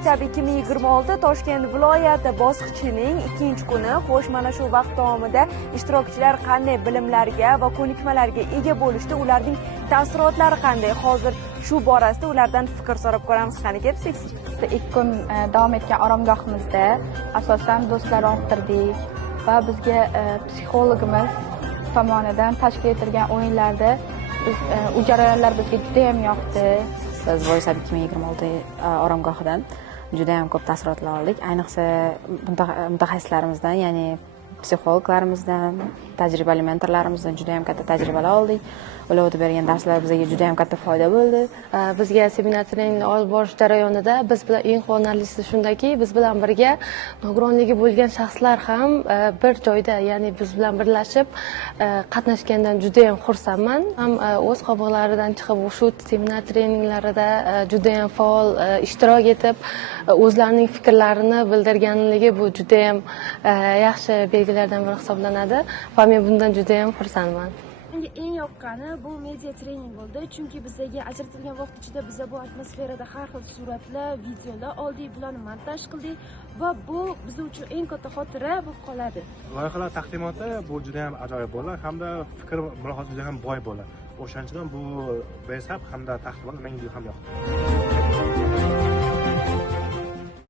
Voysab 2026 Toshkent viloyati bosqichining ikkinchi kuni. Xo'sh, mana shu vaqt davomida ishtirokchilar qanday bilimlarga va ko'nikmalarga ega bo'lishdi, ularning taassurotlari qanday? Hozir shu borasida ulardan fikr so'rab ko'ramiz. Qani ketdik. 2 kun davom etgan oromgohimizda asosan do'stlar orttirdik va bizga psixologimiz tomonidan tashkil etilgan o'yinlarda u jarayonlar bizga juda ham yoqdi. Biz Voysab 2026 oromgohidan juda ham ko'p taassurotlar oldik. Ayniqsa mutaxassislarimizdan, ya'ni psixologlarimizdan, tajribali mentorlarimizdan juda ham katta tajribalar oldik. Ular o'tib bergan darslar bizga juda ham katta foyda bo'ldi. Bizga seminar treningni olib borish jarayonida biz bilan eng quvonarlisi shundaki, biz bilan birga nogironligi bo'lgan shaxslar ham bir joyda, ya'ni biz bilan birlashib qatnashgandan juda ham xursandman. Ham o'z qobiqlaridan chiqib shu seminar treninglarida juda ham faol ishtirok etib, o'zlarining fikrlarini bildirganligi bu juda ham yaxshi belgilardan biri hisoblanadi va men bundan juda ham xursandman. Menga eng yoqqani bu media trening bo'ldi, chunki bizga ajratilgan vaqt ichida biz bu atmosferada har xil suratlar, videolar oldik, bularni montaj qildik va bu biz uchun eng katta xotira bo'lib qoladi. Loyihalar taqdimoti bu juda ham ajoyib bo'ldi hamda fikr mulohaza juda ham boy bo'ldi. O'shaning uchun bu Voysab hamda taqdimot menga ham yoqdi.